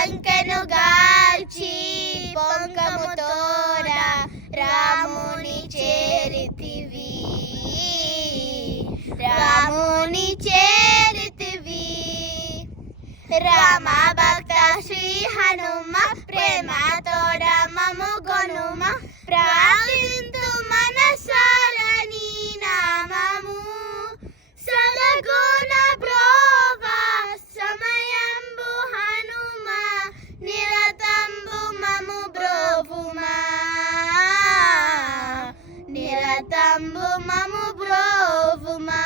లంకెను గాల్చి పొంకముతోరా రాముని చేరితివి, రాముని చేరితివి. రామ భక్త శ్రీ హనుమ ప్రేమతోడ మము గొనుమ, ప్రార్థింతు మనసారని నామము. సలగుణ బ్రోవ సమయంబు హనుమ, నిరతంబు మము బ్రోవుమా, నిరతంబు మము బ్రోవుమా.